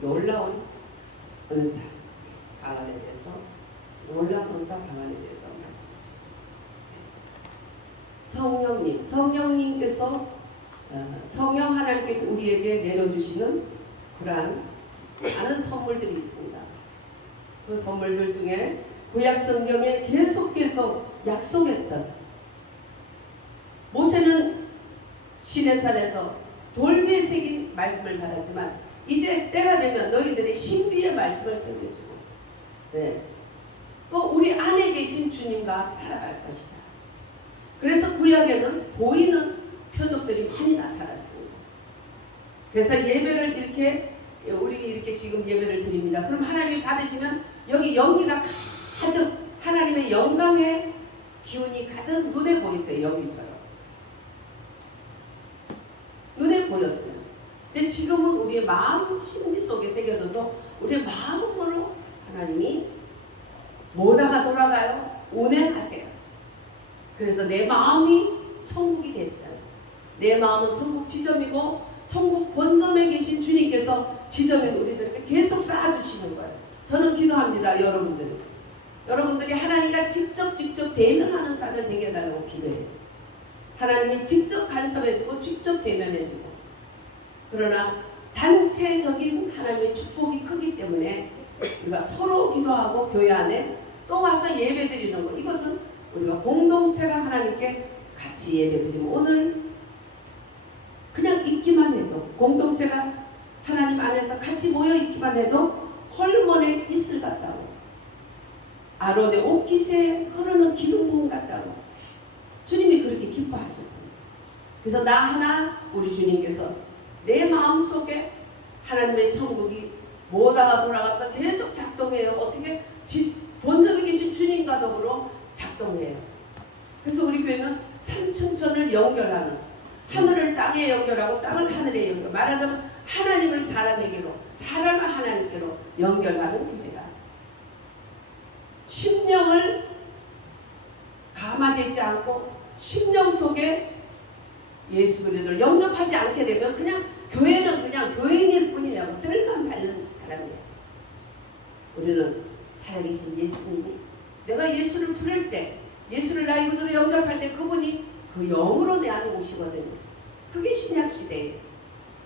놀라운 은사 방안에 대해서, 놀라운 은사 방안에 대해서 말씀하십니다. 성령님께서 성령 하나님께서 우리에게 내려주시는 그러한 많은 선물들이 있습니다. 그 선물들 중에 구약 성경에 계속해서 약속했던, 모세는 시내산에서 돌비에 새긴 말씀을 받았지만 이제 때가 되면 너희들의 신비의 말씀을 새겨주고, 또 우리 안에 계신 주님과 살아갈 것이다. 그래서 구약에는 보이는 표적들이 많이 나타났습니다. 그래서 예배를 우리 이렇게 지금 예배를 드립니다. 그럼 하나님이 받으시면 여기 연기가 가득, 하나님의 영광의 기운이 가득 눈에 보이세요. 연기처럼 눈에 보였어요. 근데 지금은 우리의 마음 심리 속에 새겨져서 우리의 마음으로 하나님이 모다가 돌아가요. 운행하세요. 그래서 내 마음이 천국이 됐어요. 내 마음은 천국 지점이고 천국 본점에 계신 주님께서 지점에 우리들에게 계속 쌓아주시는 거예요. 저는 기도합니다. 여러분들이 하나님과 직접 대면하는 자들 되게 해달라고 기도해요. 하나님이 직접 간섭해주고 직접 대면해주고, 그러나 단체적인 하나님의 축복이 크기 때문에 우리가 서로 기도하고 교회 안에 또 와서 예배드리는 것, 이것은 우리가 공동체가 하나님께 같이 예배드리면, 오늘 그냥 있기만 해도, 공동체가 하나님 안에서 같이 모여 있기만 해도 헐몬의 이슬 같다고, 아론의 옷깃에 흐르는 기름부음 같다고 주님이 그렇게 기뻐하셨습니다. 그래서 나 하나 우리 주님께서 내 마음속에 하나님의 천국이 모다가 돌아가면서 계속 작동해요. 어떻게? 본점에 계신 주님과 더불어 작동해요. 그래서 우리 교회는 삼층천을 연결하는, 하늘을 땅에 연결하고 땅을 하늘에 연결, 말하자면 하나님을 사람에게로, 사람을 하나님께로 연결하는 교회다. 심령을 감화되지 않고 심령 속에 예수 그리스도를 영접하지 않게 되면 그냥 교회는 그냥 교인일 뿐이에요. 뜰만 밟는 사람이에요. 우리는 살아계신 예수님이, 내가 예수를 부를 때, 예수를 나의 구주로 영접할 때 그분이 그 영으로 내 안에 오시거든요. 그게 신약시대예요.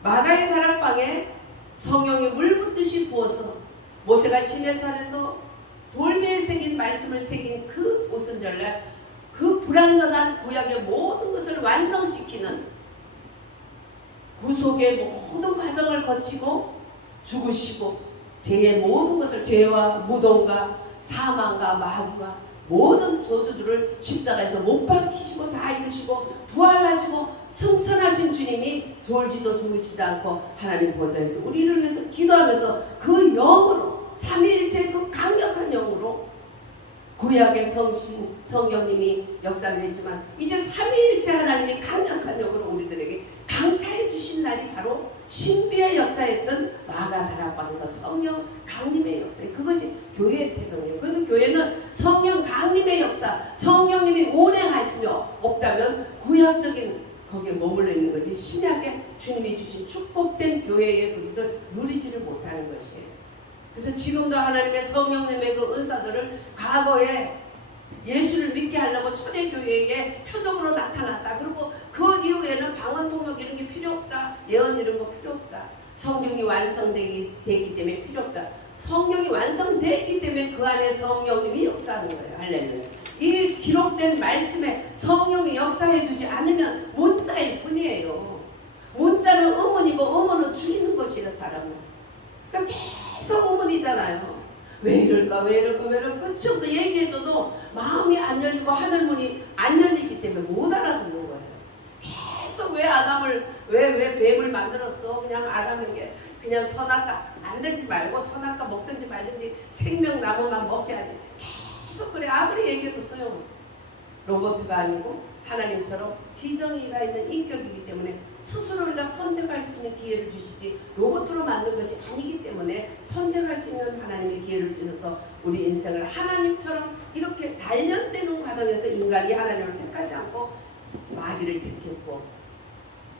마가의 다락방에 성령이 물 붓듯이 부어서 모세가 시내산에서 돌배에 새긴 말씀을 새긴 그 오순절날, 그 불완전한 구약의 모든 것을 완성시키는 구속의 모든 과정을 거치고 죽으시고 죄의 모든 것을, 죄와 무덤과 사망과 마귀와 모든 저주들을 십자가에서 못 박히시고 다 이루시고 부활하시고 승천하신 주님이 졸지도 죽으시지 않고 하나님 보좌에서 우리를 위해서 기도하면서 그 영으로, 삼위일체 그 강력한 영으로, 구약의 성령님이 역사를 했지만 이제 삼위일체 하나님이 강력한 영으로 우리들에게 강타해 주신 날이 바로 신비의 역사였던 마가 다락방에서 성령 강림의 역사, 그것이 교회의 태동이에요. 그리고 교회는 성령 강림의 역사, 성령님이 운행하시며 없다면 구약적인 거기에 머물러 있는 거지, 신약의 주님이 주신 축복된 교회의 그것을 누리지를 못하는 것이에요. 그래서 지금도 하나님의 성령님의 그 은사들을 과거에 예수를 믿게 하려고 초대교회에게 표적으로 나타났다. 그리고 그 이후에는 방언 통역 이런 게 필요 없다. 예언 이런 거 필요 없다. 성경이 완성되기 때문에 필요 없다. 성경이 완성되기 때문에 그 안에 성령님이 역사하는 거예요. 할렐루야. 이 기록된 말씀에 성령이 역사해 주지 않으면 문자일 뿐이에요. 문자는 의문이고 의문은 죽이는 것이에요. 사람은. 그러니까 계속 의문이잖아요. 왜 이럴까 끝이 없어. 얘기해줘도 마음이 안 열리고 하늘문이 안 열리기 때문에 못 알아듣는 거예요. 계속 왜 아담을 왜 뱀을 만들었어? 그냥 아담에게 그냥 선악과 만들지 말고 선악과 먹든지 말든지 생명나무만 먹게 하지. 계속 그래. 아무리 얘기해도 소용없어. 로봇가 아니고 하나님처럼 지정의가 있는 인격이기 때문에 스스로 우리가 선택할 수 있는 기회를 주시지, 로봇으로 만든 것이 아니기 때문에 선택할 수 있는 하나님의 기회를 주셔서 우리 인생을 하나님처럼 이렇게 단련되는 과정에서 인간이 하나님을 택하지 않고 마귀를 택했고,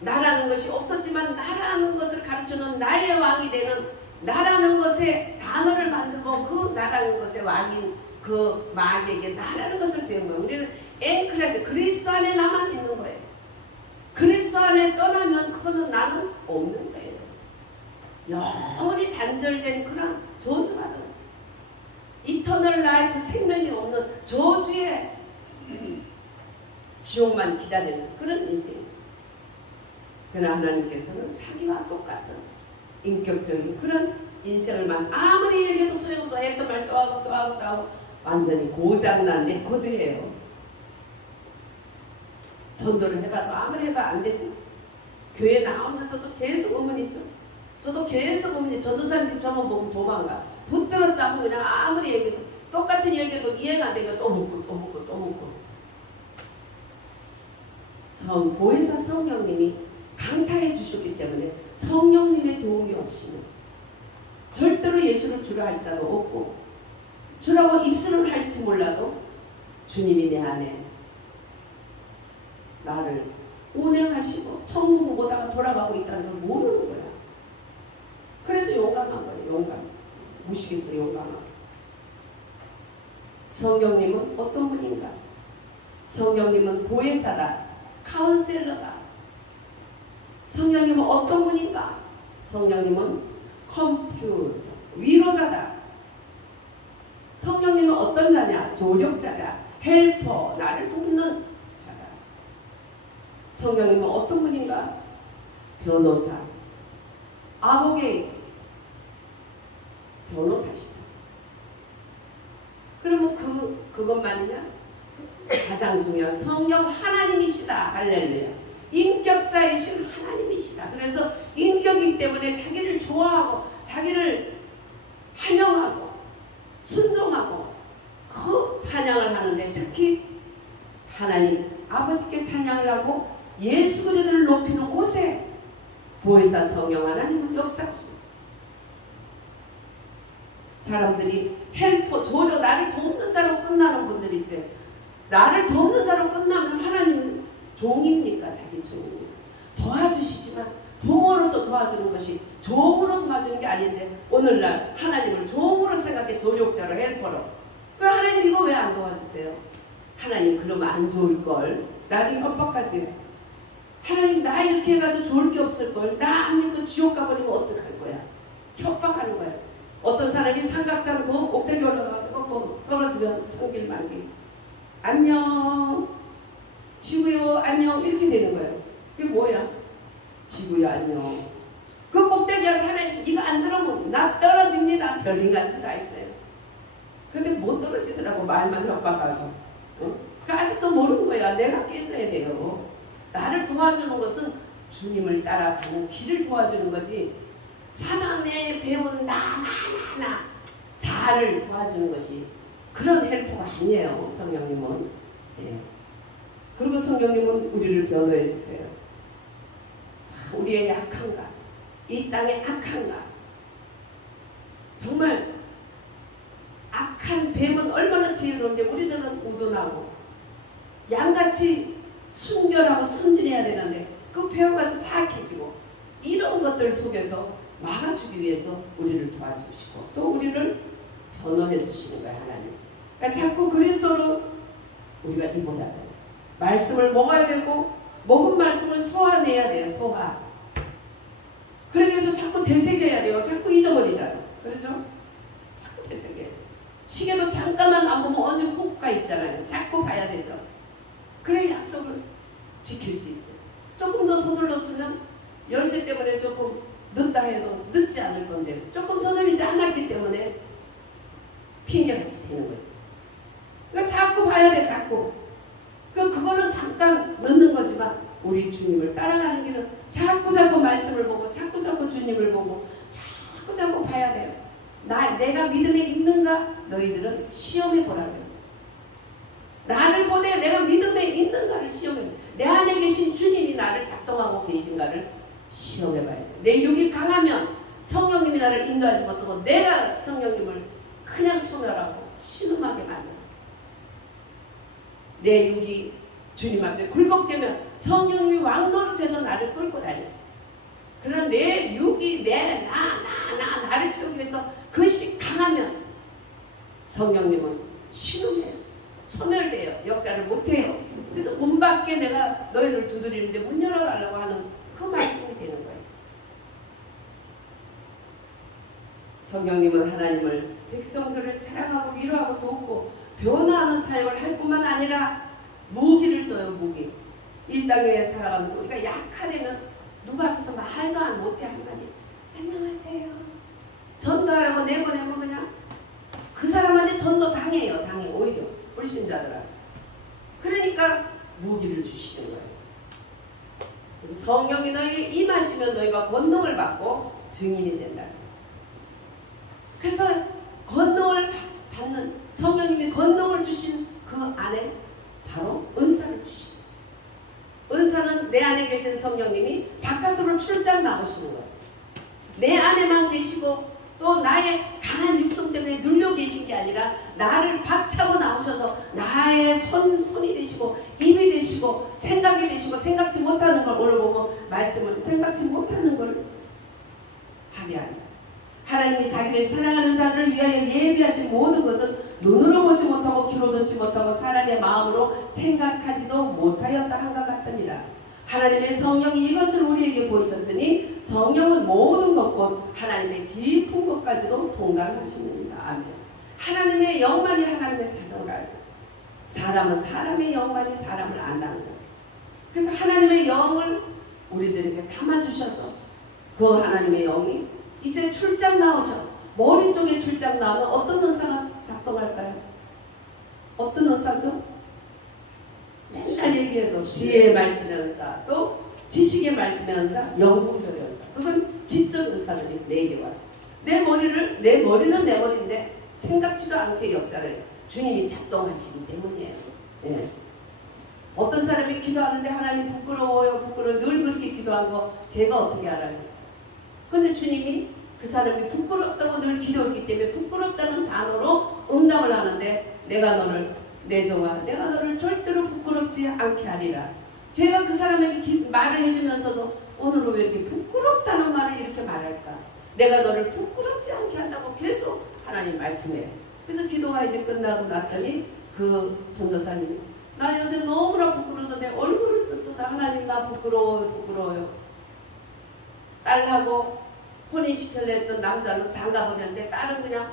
나라는 것이 없었지만 나라는 것을 가르치는 나의 왕이 되는 나라는 것에 단어를 만들고 그 나라는 것에 왕인 그 마귀에게 나라는 것을 배운 거예요. 우리는 앵크라드 그리스도 안에 나만 있는 거예요. 그리스도 안에 떠나면 그거는 나는 없는 거예요. 영원히 단절된 그런 저주받은 이터널 라이프 생명이 없는 저주의 지옥만 기다리는 그런 인생. 그러나 하나님께서는 자기와 똑같은 인격적인 그런 인생을만 아무리 얘기해도 소용없어. 했던 말 또 하고 또 하고 또 하고 완전히 고장난 레코드예요. 전도를 해봐도 아무리 해도 안 되죠. 교회 나오면서도 계속 의문이죠. 저도 계속 의문이. 전도사님들이 저만 보면 도망가. 붙들었다고 그냥 아무리 얘기해도 똑같은 얘기해도 이해가 안 되니까 또 묻고 또 묻고 또 묻고. 보혜사 성령님이 강타해 주셨기 때문에 성령님의 도움이 없이는 절대로 예수를 주라 할 자도 없고, 주라고 입술을 할지 몰라도 주님이 내 안에 나를 운행하시고 천국 못 오다가 돌아가고 있다는 걸 모르는 거야. 그래서 용감한 거예요. 용감. 무시겠어. 용감하고. 성령님은 어떤 분인가? 성령님은 보혜사다. 카운셀러다. 성령님은 어떤 분인가? 성령님은 컴퓨터, 위로자다. 성령님은 어떤 자냐? 조력자다. 헬퍼, 나를 돕는 자다. 성령님은 어떤 분인가? 변호사, 아보게이트, 변호사시다. 그러면 그것만이냐? 가장 중요한 성령 하나님이시다. 할렐루야. 인격자이신 하나님이시다. 그래서 인격이기 때문에 자기를 좋아하고 자기를 환영하고 순종하고 그 찬양을 하는데, 특히 하나님 아버지께 찬양을 하고 예수 그리스도를 높이는 곳에 보혜사 성령 하나님은 역사하십니다. 사람들이 헬퍼, 조려, 나를 돕는 자로 끝나는 분들이 있어요. 나를 돕는 자로 끝나면 하나님은 종입니까? 자기 종입니까? 도와주시지만 부모로서 도와주는 것이 종으로 도와주는 게 아닌데, 오늘날 하나님을 종으로 생각해. 조력자로, 헬퍼로. 그 하나님 이거 왜 안 도와주세요? 하나님 그러면 안 좋을걸. 나중에 협박까지. 하나님 나 이렇게 해가지고 좋을 게 없을걸. 나 안 믿고 지옥 가버리면 어떡할 거야? 협박하는 거야. 어떤 사람이 삼각산 꼭대기 올라가서 떨어지면 천길만기. 안녕 지구요 안녕 이렇게 되는 거예요. 그게 뭐야? 지구요 안녕. 그 꼭대기에서 하나님 이거 안 들어보면 나 떨어집니다. 별인간 다 있어요. 근데 못 떨어지더라고. 말만 협박하고. 응? 아직도 모르는 거야. 내가 깨져야 돼요. 나를 도와주는 것은 주님을 따라가는 길을 도와주는 거지, 사단에 배운 나 자아를 도와주는 것이 그런 헬퍼가 아니에요. 성령님은. 예. 그리고 성령님은 우리를 변호해 주세요. 자, 우리의 약한가, 이 땅의 악한가. 정말 악한 뱀은 얼마나 지혜로운데 우리들은 우둔하고 양같이 순결하고 순진해야 되는데 그 뱀같이 사악해지고, 이런 것들 속에서 막아주기 위해서 우리를 도와주시고 또 우리를 변호해 주시는 거예요. 하나님. 그러니까 자꾸 그리스도로 우리가 입어야 돼요. 말씀을 먹어야 되고 먹은 말씀을 소화내야 돼요. 소화. 그러기 위해서 자꾸 되새겨야 돼요. 자꾸 잊어버리잖아요. 그렇죠? 자꾸 되새겨야 돼요. 시계도 잠깐만 안 보면 언제 훅 가 있잖아요. 자꾸 봐야 되죠. 그래야 약속을 지킬 수 있어요. 조금 더 서둘렀으면 열쇠 때문에 조금 늦다 해도 늦지 않을 건데, 조금 서둘리지 않았기 때문에 핑계같이 되는 거죠. 그러니까 자꾸 봐야 돼. 자꾸. 그거는 잠깐 늦는 거지만 우리 주님을 따라가는 길은 자꾸 말씀을 보고 자꾸 주님을 보고 자꾸 봐야 돼요. 내가 믿음에 있는가? 너희들은 시험해 보라 그랬어. 나를 보되 내가 믿음에 있는가를 시험해. 내 안에 계신 주님이 나를 작동하고 계신가를 시험해 봐야 돼. 내 육이 강하면 성령님이 나를 인도하지 못하고 내가 성령님을 그냥 소멸하고 신음하게 만들어. 내 육이 주님 앞에 굴복되면 성령님이 왕노릇해서 나를 끌고 다녀. 그러나 내 육이 나를 채우기 위해서 그것이 강하면 성령님은 신음해요. 소멸돼요. 역사를 못해요. 그래서 문 밖에 내가 너희를 두드리는데 문 열어달라고 하는 그 말씀이 되는 거예요. 성령님은 하나님을 백성들을 사랑하고 위로하고 돕고 변화하는 사역을 할 뿐만 아니라 무기를 줘요. 무기. 이 땅에 살아가면서 우리가 약하되면 누구 앞에서 말도 안 못해 한마디 안녕하세요 전도하라고 내보내면 그냥 그 사람한테 전도 당해요. 오히려 불신자들아. 그러니까 무기를 주시는 거예요. 그래서 성령이 너희에게 임하시면 너희가 권능을 받고 증인이 된다. 그래서 권능을 받는 성령님이 권능을 주신 그 안에 바로 은사를 주시고 은사는 내 안에 계신 성령님이 바깥으로 출장 나오시는 거예요. 내 안에만 계시고 또 나의 강한 육성 때문에 눌려 계신 게 아니라 나를 박차고 나오셔서 나의 손이 되시고 입이 되시고 생각이 되시고 생각지 못하는 걸 오늘 보면 말씀을 생각지 못하는 걸 하게 합니다. 하나님이 자기를 사랑하는 자들을 위하여 예비하신 모든 것은 눈으로 보지 못하고 귀로 듣지 못하고 사람의 마음으로 생각하지도 못하였다 한 것 같으니라. 하나님의 성령이 이것을 우리에게 보이셨으니 성령은 모든 것 곧 하나님의 깊은 것까지도 통달하시느니라. 아멘. 하나님의 영만이 하나님의 사정을 알고 사람은 사람의 영만이 사람을 안다는 거예요. 그래서 하나님의 영을 우리들에게 담아주셔서 그 하나님의 영이 이제 출장 나오셔. 머리 쪽에 출장 나오면 어떤 은사가 작동할까요? 어떤 은사죠? 맨날 얘기해도 지혜의 말씀의 은사, 또 지식의 말씀의 은사, 영분별의 은사. 그건 지적 은사들이 내게 왔어. 내 머리는 내 머리인데 생각지도 않게 역사를 주님이 작동하시기 때문이에요. 예. 어떤 사람이 기도하는데 하나님 부끄러워요. 늘 그렇게 기도한 거 제가 어떻게 알아요? 근데 주님이 그 사람이 부끄럽다고 늘 기도했기 때문에 부끄럽다는 단어로 응답을 하는데 내가 너를 내 종아 내가 너를 절대로 부끄럽지 않게 하리라. 제가 그 사람에게 말을 해주면서도 오늘은 왜 이렇게 부끄럽다는 말을 이렇게 말할까? 내가 너를 부끄럽지 않게 한다고 계속 하나님 말씀해요. 그래서 기도가 이제 끝나고 났더니 그 전도사님이 나 요새 너무나 부끄러워서 내 얼굴을 뜯다 하나님 나 부끄러워요. 딸하고 혼인시켜냈던 남자는 장가버렸는데 딸은 그냥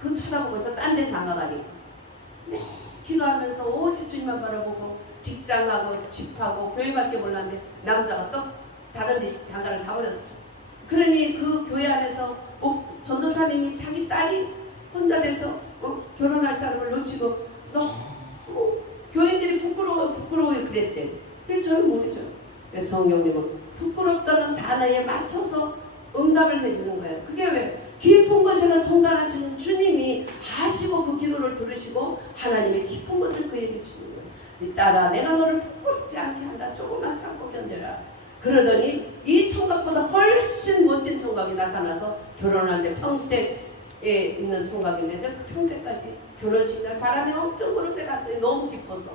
그 쳐다보고 있어. 딴 데 장가가니까 네, 기도하면서 오직 주님만 바라보고 직장하고 집하고 교회밖에 몰랐는데 남자가 또 다른 데 장가를 가버렸어. 그러니 그 교회 안에서 전도사님이 자기 딸이 혼자 돼서 결혼할 사람을 놓치고 너무 교인들이 부끄러워요 그랬대. 그래서 저는 모르죠. 그래서 성령님은 부끄럽다는 단어에 맞춰서 응답을 해주는 거예요. 그게 왜? 깊은 것에는 통달하시는 주님이 아시고 그 기도를 들으시고 하나님의 깊은 것을 그에게 주는 거예요. 이 딸아 내가 너를 부끄럽지 않게 한다. 조금만 참고 견뎌라. 그러더니 이 총각보다 훨씬 멋진 총각이 나타나서 결혼하는데 평택에 있는 총각인데 제가 그 평택까지 결혼식날 바람이 엄청 부는 데 갔어요. 너무 기뻐서.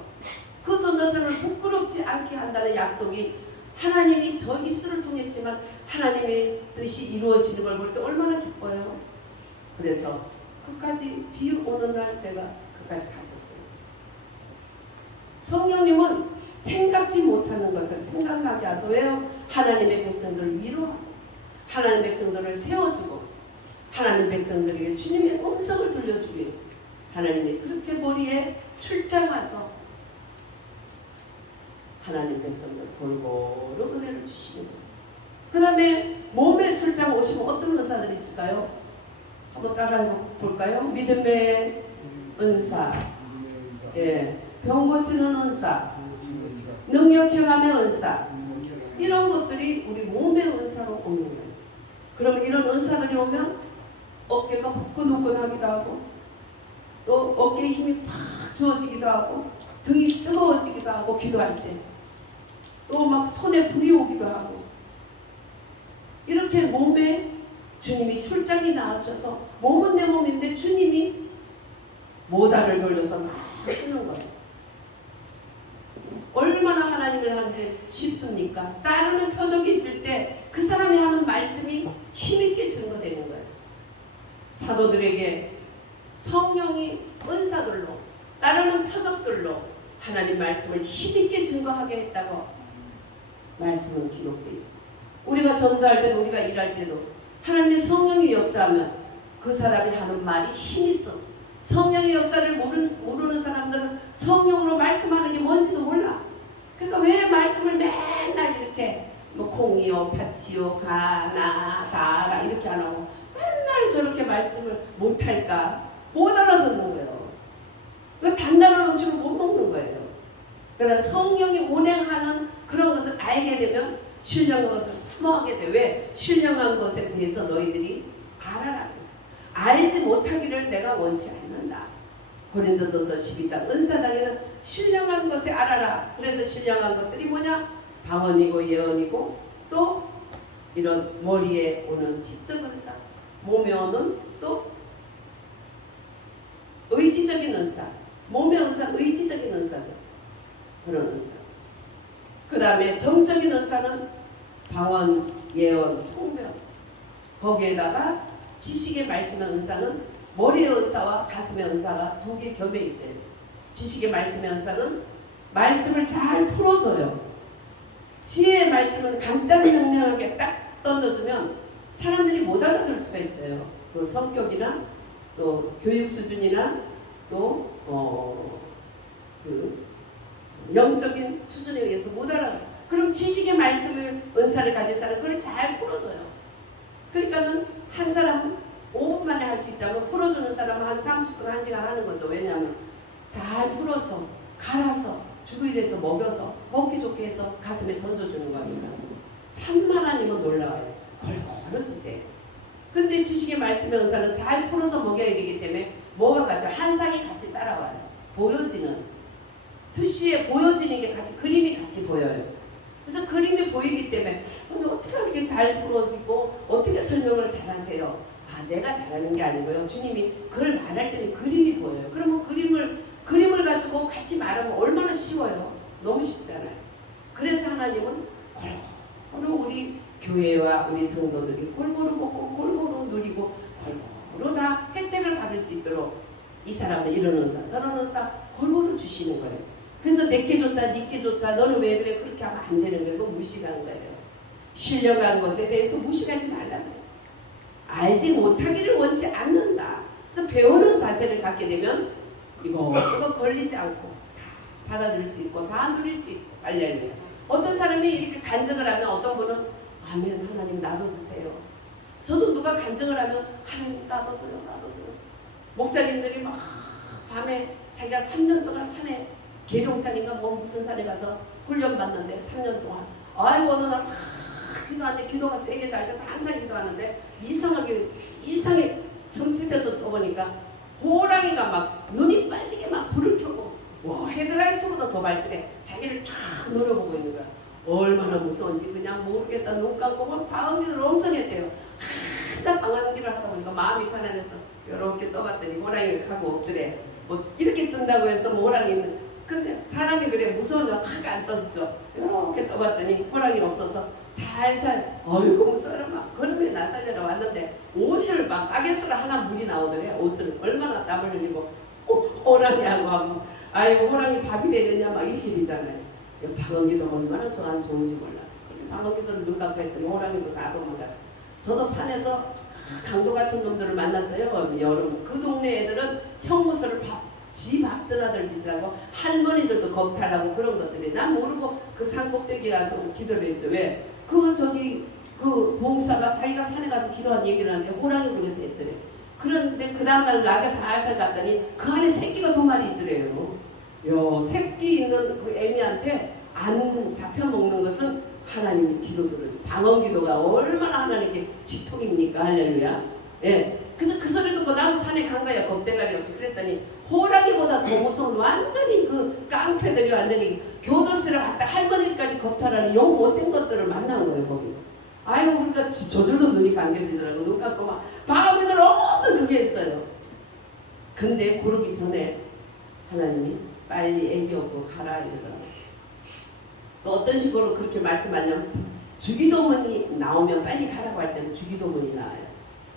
그 전도사를 부끄럽지 않게 한다는 약속이 하나님이 저 입술을 통했지만 하나님의 뜻이 이루어지는 걸 볼 때 얼마나 기뻐요. 그래서 끝까지 비 오는 날 제가 끝까지 갔었어요. 성령님은 생각지 못하는 것을 생각나게 하소. 왜요? 하나님의 백성들을 위로하고 하나님의 백성들을 세워주고 하나님 백성들에게 주님의 음성을 들려주기 위해서 하나님이 그렇게 머리에 출장 와서 하나님 백성들 골고루 은혜를 주시는 거예요. 그 다음에 몸에 출장 오시면 어떤 은사들이 있을까요? 한번 따라해 볼까요? 믿음의 은사, 예, 병 고치는 은사, 능력 행함의 은사, 이런 것들이 우리 몸의 은사로 오는 거예요. 그러면 이런 은사들이 오면 어깨가 후끈후끈하기도 하고 또 어깨에 힘이 팍 주어지기도 하고 등이 뜨거워지기도 하고 기도할 때 또 막 손에 불이 오기도 하고 이렇게 몸에 주님이 출장이 나오셔서 몸은 내 몸인데 주님이 모다를 돌려서 막 쓰는 거예요. 얼마나 하나님을 하는데 쉽습니까? 따르는 표적이 있을 때 그 사람이 하는 말씀이 힘있게 증거되는 거예요. 사도들에게 성령이 은사들로 따르는 표적들로 하나님 말씀을 힘있게 증거하게 했다고 말씀은 기록되어 있습니다. 우리가 전도할 때도 우리가 일할 때도 하나님의 성령이 역사하면 그 사람이 하는 말이 힘이 있어. 성령의 역사를 모르는 사람들은 성령으로 말씀하는 게 뭔지도 몰라. 그러니까 왜 말씀을 맨날 이렇게 뭐 콩이요, 팥이요, 가나, 다라 이렇게 안 하고 맨날 저렇게 말씀을 못할까? 못 알아듣는 거예요. 그 단단한 음식을 못 먹는 거예요. 그러나 성령이 운행하는 그런 것을 알게 되면 신령한 것을 사모하게 돼. 왜? 신령한 것에 대해서 너희들이 알아라. 알지 못하기를 내가 원치 않는다. 고린도전서 12장 은사장에는 신령한 것에 알아라. 그래서 신령한 것들이 뭐냐? 방언이고 예언이고 또 이런 머리에 오는 지적 은사, 몸에 오는 또 의지적인 은사, 몸의 은사, 의지적인 은사죠. 그런 은사. 그 다음에 정적인 은사는 방언, 예언, 통변. 거기에다가 지식의 말씀의 은사는 머리의 은사와 가슴의 은사가 두 개 겸해 있어요. 지식의 말씀의 은사는 말씀을 잘 풀어줘요. 지혜의 말씀은 간단히 명료하게 딱 던져주면 사람들이 못 알아들 수가 있어요. 그 성격이나 또 교육 수준이나 또 그 영적인 수준에 의해서 못 알아들어요. 그럼 지식의 말씀을 은사를 가진 사람은 그걸 잘 풀어줘요. 그러니까는 한 사람은 5분 만에 할 수 있다면 풀어주는 사람은 한 30분, 1시간 하는 거죠. 왜냐하면 잘 풀어서 갈아서 주부일에서 먹여서 먹기 좋게 해서 가슴에 던져주는 겁니다. 참 하나님은 놀라워요. 골고루 주세요. 근데 지식의 말씀의 은사는 잘 풀어서 먹여야 되기 때문에 뭐가 가죠? 한상이 같이 따라와요. 보여지는 투시에 보여지는 게 같이 그림이 같이 보여요. 그래서 그림이 보이기 때문에 근데 어떻게 이렇게 잘 풀어지고 어떻게 설명을 잘하세요? 아, 내가 잘하는 게 아니고요. 주님이 그걸 말할 때는 그림이 보여요. 그러면 그림을 가지고 같이 말하면 얼마나 쉬워요. 너무 쉽잖아요. 그래서 하나님은 골고루 우리 교회와 우리 성도들이 골고루 먹고 골고루 누리고 골고루 다 혜택을 받을 수 있도록 이 사람은 이런 은사 저런 은사 골고루 주시는 거예요. 그래서 내게 좋다 니게 좋다 너는 왜 그래 그렇게 하면 안 되는 거예요. 그거 무식한 거예요. 신령한 것에 대해서 무식하지 말라고 했어요. 알지 못하기를 원치 않는다. 그래서 배우는 자세를 갖게 되면 이거 걸리지 않고 다 받아들일 수 있고 다 누릴 수 있고 할렐루야. 어떤 사람이 이렇게 간증을 하면 어떤 분은 아멘 하나님 나도 주세요. 저도 누가 간증을 하면 하나님 나도 줘요. 목사님들이 막 밤에 자기가 3년 동안 산에 계룡산인가 뭐 무슨 산에 가서 훈련 받는데 3년 동안 아이고 어느 날 기도하는데 기도가 세게 잘 돼서 항상 기도하는데 이상하게 성취돼서 또 보니까 호랑이가 막 눈이 빠지게 막 불을 켜고 와 헤드라이트보다 더 밝더래. 자기를 쫙 노려보고 있는 거야. 얼마나 무서운지 그냥 모르겠다. 눈 감고 막 방언기를 엄청 했대요. 한참 방언기를 하다 보니까 마음이 편안해서 이렇게 떠봤더니 호랑이가 가고 없더래. 뭐 이렇게 뜬다고 해서 뭐 호랑이는 근데 사람이 그래 무서우면 확 안 떠지죠. 이렇게 떠봤더니 호랑이 없어서 살살 어이구 무서워라 막 그러면 나 살려라 왔는데 옷을 막 바게스로 하나 물이 나오더래. 옷을 얼마나 땀을 흘리고 호랑이하고 하고 아이고 호랑이 밥이 되느냐 막 이렇게 되잖아요. 방언기도 얼마나 좋은지 몰라. 방언기도를 눈 감고 했더니 호랑이도 다 도망갔어. 저도 산에서 강도 같은 놈들을 만났어요. 여름 그 동네 애들은 형무소를 지 밥드나들 비자고 할머니들도 겁탈하고 그런 것들이 난 모르고 그 산 꼭대기 가서 기도를 했죠. 왜? 그 봉사가 자기가 산에 가서 기도한 얘기를 하는데 호랑이 그래서 했더래. 그런데 그 다음날 낮에 살살 갔더니 그 안에 새끼가 2마리 있더래요. 새끼 있는 그 애미한테 안 잡혀 먹는 것은 하나님이 기도 들어요. 방언 기도가 얼마나 하나님께 지통입니까? 할렐루야. 예. 그래서 그 소리 듣고 나도 산에 간 거야. 겁대가리 없이. 그랬더니 호랑이보다 더 무서운 완전히 그 깡패들이 완전히 교도소를 갔다 할머니까지 겁탈하는 영 못된 것들을 만난 거예요. 거기서. 아이고 그러니까 저절로 눈이 감겨지더라고. 눈 감고 막 방언기도를 엄청 크게 했어요. 근데 고르기 전에 하나님이 빨리 애기 없고 가라 이러더라고요. 어떤 식으로 그렇게 말씀하냐면 주기도문이 나오면 빨리 가라고 할 때는 주기도문이 나와요.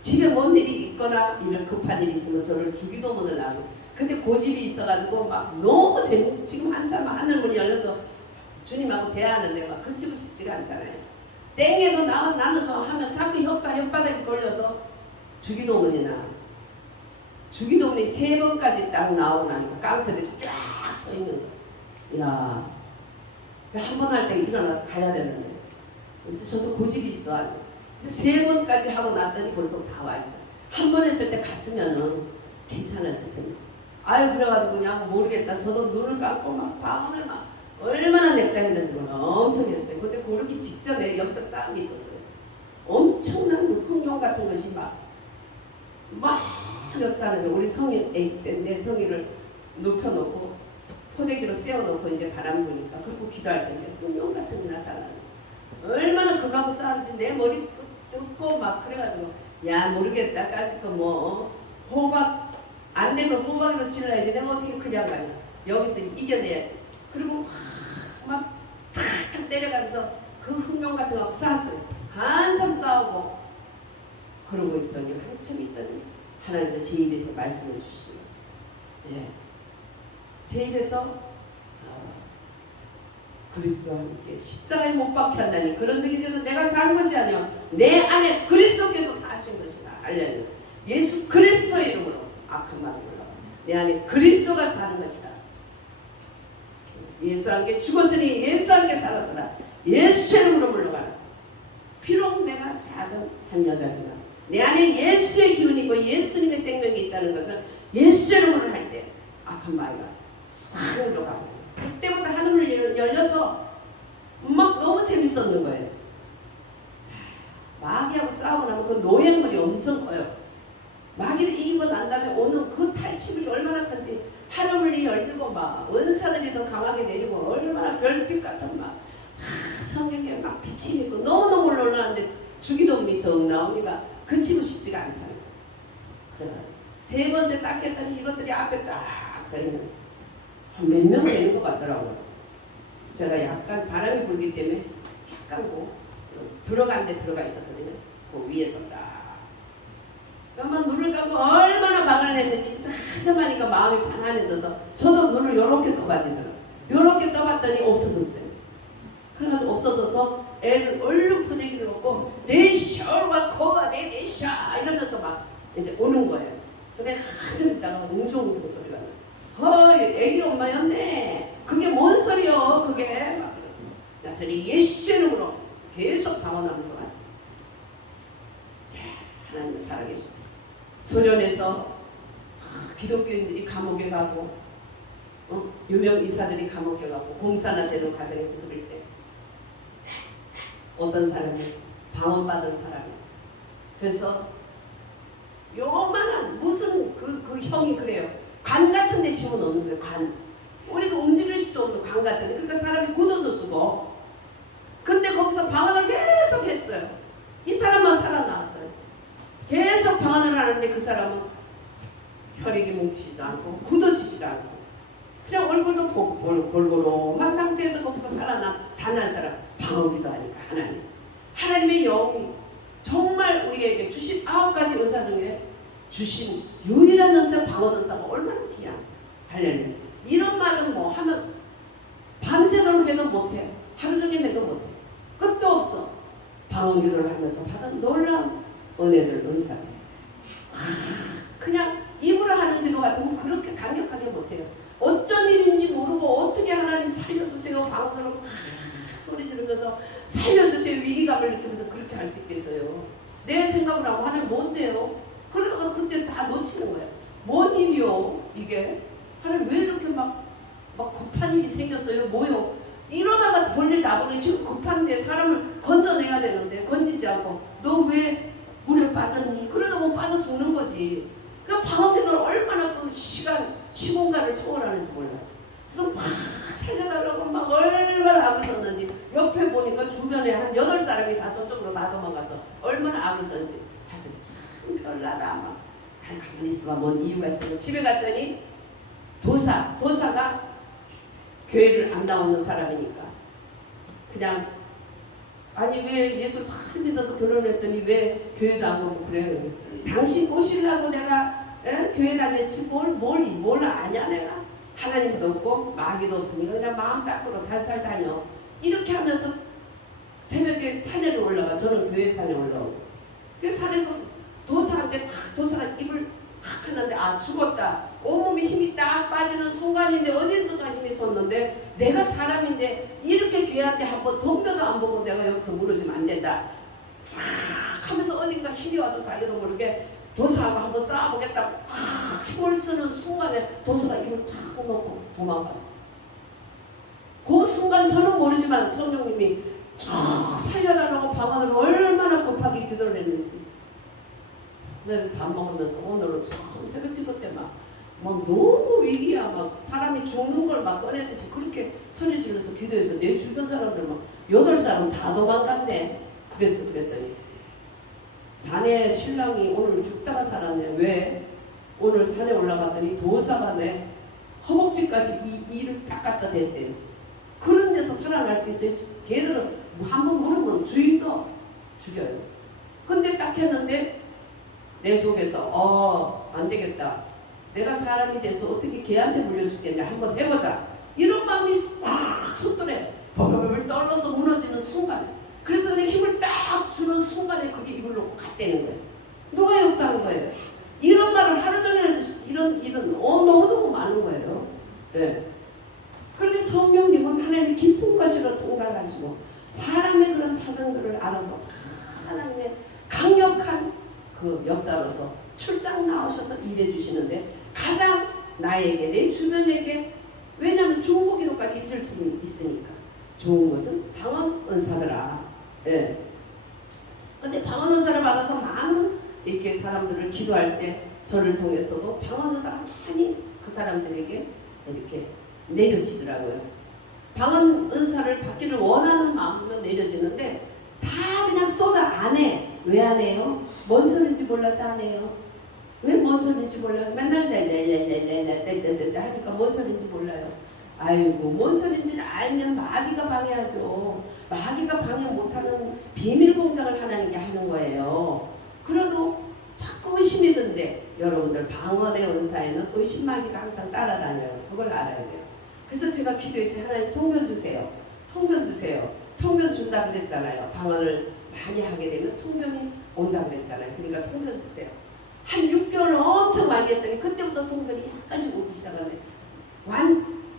집에 뭔 일이 있거나 이런 급한 일이 있으면 저를 주기도문을 나오고, 근데 고집이 있어가지고 막 너무 지금 한참 하늘문이 열려서 주님하고 대화하는데 막 그치고 싶지가 않잖아요. 땡에도 나는 저 하면 자꾸 혓바닥이 돌려서 주기도문이 나와요. 주기도문이 3번까지 딱 나오고 나니까 깡패들이 쫙 서 있는 거예요. 이야, 한 번 할 때 일어나서 가야 되는데, 그래서 저도 고집이 있어 아주. 그래서 3번까지 하고 났더니 벌써 다 와 있어요. 한 번 했을 때 갔으면은 괜찮았을 텐데. 아유, 그래가지고 그냥 모르겠다. 저도 눈을 감고 막 방언을 막 얼마나 냈다 했는지 몰라. 엄청 했어요. 근데 고르기 직전에 영적 싸움이 있었어요. 엄청난 흥룡 같은 것이 막 역사하는 거예요. 우리 성이 내 성의를 눕혀놓고 포대기로 세워놓고 이제 바람 부니까 그리고 기도할 텐데 흥룡 같은 게 나타나는 거예요. 얼마나 그거하고 싸우는지 내 머리 뜯고 막 그래가지고 야 모르겠다. 까짓 거 뭐 호박 안 되면 호박으로 찔러야지. 내가 어떻게 그냥 가냐. 여기서 이겨내야지. 그리고 막 탁탁 때려가면서 그 흥룡 같은 거 싸웠어요. 한참 싸우고 그러고 있더니 한참 있더니 하나님께서 제 입에서 말씀을 주시는 거예요. 예. 제 입에서 그리스도와 함께 십자가에 못 박혀 한다니 그런 적이 있어도 내가 산 것이 아니요 내 안에 그리스도께서 사신 것이다. 알려요. 예수 그리스도의 이름으로 악한 말을 올라가 내 안에 그리스도가 사는 것이다. 예수와 함께 죽었으니 예수와 함께 살았더라. 예수의 이름으로 물러가라. 비록 내가 작은 한 여자지만 내 안에 예수의 기운이 있고 예수님의 생명이 있다는 것을 예수의 이름으로 할 때 악한 마귀가 싹 들어가고 그때부터 하늘을 열려서 막 너무 재밌었는 거예요. 마귀하고 싸우고 나면 그 노획물이 엄청 커요. 마귀를 이기고 난 다음에 오는 그 탈취물이 얼마나 큰지 하늘문이 열리고 막 은사들이 더 강하게 내리고 얼마나 별빛 같은 막 성경에 막 빛이 있고 너무너무 놀라는데 주기도문이 더 나오니까 그치고 싶지가 않잖아요. 세 번째 딱 했더니 이것들이 앞에 딱 서있는 한 몇 명 되는 것 같더라고요. 제가 약간 바람이 불기 때문에 약간 들어간 데 들어가 있었거든요. 그 위에서 딱 그러면 눈을 감고 얼마나 방을 했는지 진짜 한참하니까 마음이 편안해져서 저도 눈을 요렇게 떠봐지더라고요. 요렇게 떠봤더니 없어졌어요. 그래가지고 없어져서 애를 얼른 부대기를 놓고 내셔와 코가 내셔 이러면서 막 이제 오는 거예요. 근데 한참 있다가 웅성웅성 소리가 나요. 애기 엄마였네. 그게 뭔 소리요 그게. 막 나서리 예수의 이름으로 계속 방언하면서 왔어요. 하나님 살아계시다. 소련에서 기독교인들이 감옥에 가고 유명 이사들이 감옥에 가고 공산화 되는 과정에서 그럴 때 어떤 사람이 방언받은 사람이 그래서 요만한 무슨 그 형이 그래요. 관 같은 데 집어넣는 거예요. 관. 우리가 움직일 수도 없는 관 같은 데. 그러니까 사람이 굳어져 죽어. 근데 거기서 방언을 계속 했어요. 이 사람만 살아나왔어요. 계속 방언을 하는데 그 사람은 혈액이 뭉치지도 않고 굳어지지도 않고 그냥 얼굴도 골고루한 상태에서 거기서 살아난 단 한 사람. 방언기도 하니까 하나님의 영이 정말 우리에게 주신 9가지 은사 중에 주신 유일한 은사 방언 은사가 얼마나 귀한 할렐루야. 이런 말은 뭐 하면 밤새도록 해도 못해요. 하루 종일 해도 못해요. 끝도 없어. 방언 기도를 하면서 받은 놀라운 은혜를 은사해요. 그냥 입으로 하는 기도 같으면 그렇게 강력하게 못해요. 어쩐 일인지 모르고 어떻게 하나님 살려주세요 방언으로 소리 지르면서 살려주세요 위기감을 느끼면서 그렇게 할 수 있겠어요. 내 생각을 하고 하나님 뭔데요? 그러다가 그때 다 놓치는 거예요. 뭔 일이요 이게? 하나님 왜 이렇게 막 급한 일이 생겼어요? 뭐요? 이러다가 볼일 나보니 지금 급한데 사람을 건져내야 되는데 건지지 않고 너 왜 물에 빠졌니? 그러다 보면 빠져 죽는 거지. 그럼 방언기도를 얼마나 그 시공간을 초월하는지 몰라요. 그래서 막 살려달라고 막 얼마나 악을 썼는지 옆에 보니까 주변에 한 8사람이 다 저쪽으로 다 도망가서 얼마나 악을 썼는지 하여튼 참 별나다. 막 가만히 있어봐 뭔 이유가 있어요. 집에 갔더니 도사가 교회를 안 나오는 사람이니까 그냥 아니 왜 예수 잘 믿어서 결혼했더니 왜 교회도 안 가고 그래? 당신 꼬시려고 내가 교회 다녔지 뭘 아냐 내가. 하나님도 없고 마귀도 없으니까 그냥 마음 닦으러 살살 다녀. 이렇게 하면서 새벽에 산에 올라가. 저는 교회 산에 올라오고. 그 산에서 도사한테 도사가 입을 탁 하는데 죽었다. 온몸에 힘이 딱 빠지는 순간인데 어디서가 힘이 솟는데 내가 사람인데 이렇게 걔한테 한번 덤벼도 안 보고 내가 여기서 무너지면 안 된다. 탁 하면서 어딘가 힘이 와서 자기도 모르게 도사하고 한번 싸워보겠다. 힘을 쓰는 순간에 도사가 입을 탁 놓고 도망갔어. 그 순간 저는 모르지만 성령님이 살려달라고 방언으로 얼마나 급하게 기도를 했는지. 그래서 밥 먹으면서 오늘은 처음 새벽 기도 때 막 너무 위기야. 막 사람이 죽는 걸 막 꺼내듯이 그렇게 소리 지르면서 기도해서 내 주변 사람들 막 8사람 다 도망갔네. 그랬더니 자네 신랑이 오늘 죽다가 살았네. 왜? 오늘 산에 올라갔더니 도사가 내 허벅지까지 이를 딱 갖다 댔대요. 그런 데서 살아날 수 있어요. 걔들은 한번 물으면 주인도 죽여요. 근데 딱 했는데 내 속에서 안 되겠다. 내가 사람이 돼서 어떻게 걔한테 물려주겠냐. 한번 해보자. 이런 마음이 막 솟더래. 버글버글 떨어서 무너지는 순간. 그래서 그냥 힘을 딱 주는 순간에 그게 입을 놓고 갔다는 거예요. 누가 역사한 거예요? 이런 말을 하루 종일 해도 이런 일은 너무너무 많은 거예요. 네. 그렇게 성령님은 하나님의 깊은 것으로 통달하시고 사람의 그런 사정들을 알아서 하나님의 강력한 그 역사로서 출장 나오셔서 일해 주시는데 가장 나에게 내 주변에게 왜냐하면 중보기도까지 잊을 수 있으니까 좋은 것은 방언 은사더라. 예. 근데 방언 은사를 받아서 많은 이렇게 사람들을 기도할 때 저를 통해서도 방언 은사가 많이 그 사람들에게 이렇게 내려지더라고요. 방언 은사를 받기를 원하는 마음이면 내려지는데 다 그냥 쏟아 안 해. 왜 안 해요? 뭔 소리인지 몰라서 안 해요. 왜 뭔 소리인지 몰라요. 맨날 네 하니까 뭔 소리인지 몰라요. 아이고 뭔 소리인지를 알면 마귀가 방해하죠. 마귀가 방해 못하는 비밀 공작을 하나님께 하는 거예요. 그래도 자꾸 의심이 든데 여러분들 방언의 은사에는 의심 마귀가 항상 따라다녀요. 그걸 알아야 돼요. 그래서 제가 기도해서 하나님 통변 주세요. 통변 주세요. 통변 준다 그랬잖아요. 방언을 많이 하게 되면 통변이 온다 그랬잖아요. 그러니까 통변 주세요. 한 6개월 엄청 많이 했더니 그때부터 통변이 약간씩 오기 시작하네.